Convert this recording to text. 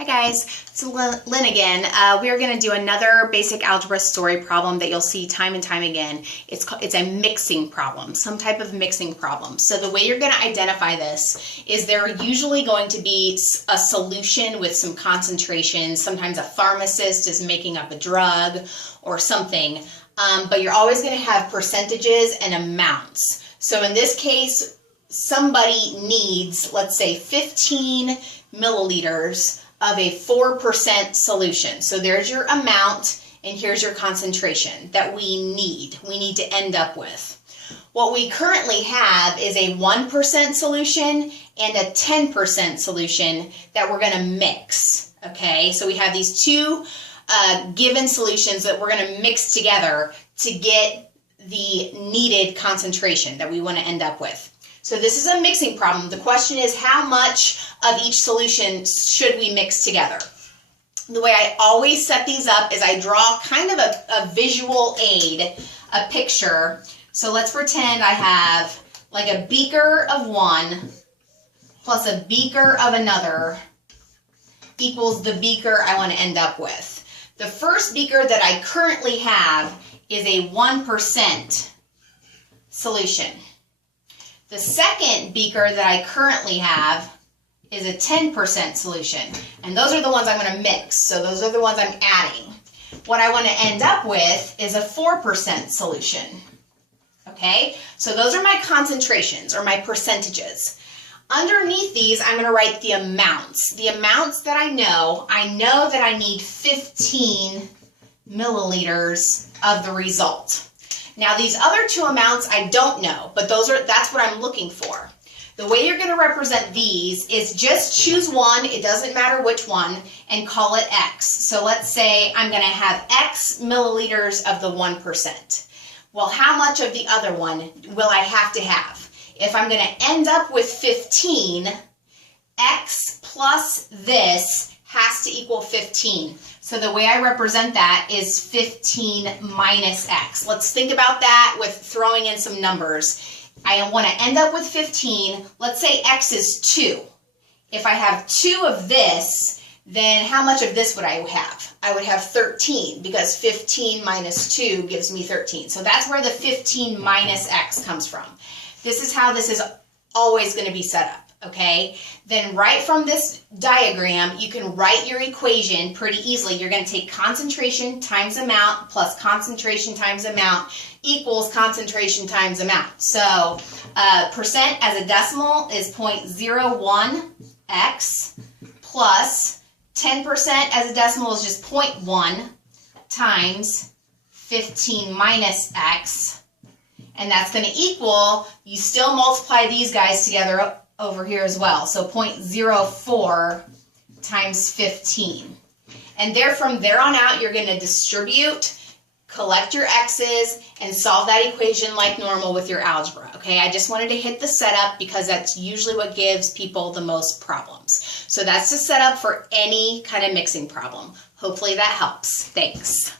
Hi guys, it's Lynn again. We are going to do another basic algebra story problem that you'll see time and time again. It's a mixing problem, some type of mixing problem. So the way you're going to identify this is there are usually going to be a solution with some concentration. Sometimes a pharmacist is making up a drug or something, but you're always going to have percentages and amounts. So in this case, somebody needs, let's say, 15 milliliters of a 4% solution. So there's your amount and here's your concentration that we need to end up with. What we currently have is a 1% solution and a 10% solution that we're going to mix. Okay, so we have these two given solutions that we're going to mix together to get the needed concentration that we want to end up with. So this is a mixing problem. The question is, how much of each solution should we mix together? The way I always set these up is I draw kind of a visual aid, a picture. So let's pretend I have like a beaker of one plus a beaker of another equals the beaker I want to end up with. The first beaker that I currently have is a 1% solution. The second beaker that I currently have is a 10% solution. And those are the ones I'm going to mix. So those are the ones I'm adding. What I want to end up with is a 4% solution. Okay? So those are my concentrations or my percentages. Underneath these, I'm going to write the amounts. The amounts that I know that I need 15 milliliters of the result. Now these other two amounts I don't know, but that's what I'm looking for. The way you're going to represent these is just choose one, it doesn't matter which one, and call it X. So let's say I'm going to have X milliliters of the 1%. Well, how much of the other one will I have to have? If I'm going to end up with 15, X plus this has to equal 15. So the way I represent that is 15 minus X. Let's think about that with throwing in some numbers. I want to end up with 15. Let's say X is 2. If I have 2 of this, then how much of this would I have? I would have 13 because 15 minus 2 gives me 13. So that's where the 15 minus X comes from. This is how this is always going to be set up. Okay, then right from this diagram, you can write your equation pretty easily. You're going to take concentration times amount plus concentration times amount equals concentration times amount. So percent as a decimal is 0.01 x plus 10% as a decimal is just 0.1 times 15 minus x. And that's going to equal, you still multiply these guys together over here as well. So 0.04 times 15. And from there on out, you're going to distribute, collect your x's, and solve that equation like normal with your algebra. Okay, I just wanted to hit the setup because that's usually what gives people the most problems. So that's the setup for any kind of mixing problem. Hopefully that helps. Thanks.